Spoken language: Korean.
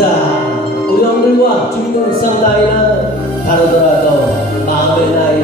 자, 우리 형들과 주민등록상 나이는 다르더라도 마음의 나이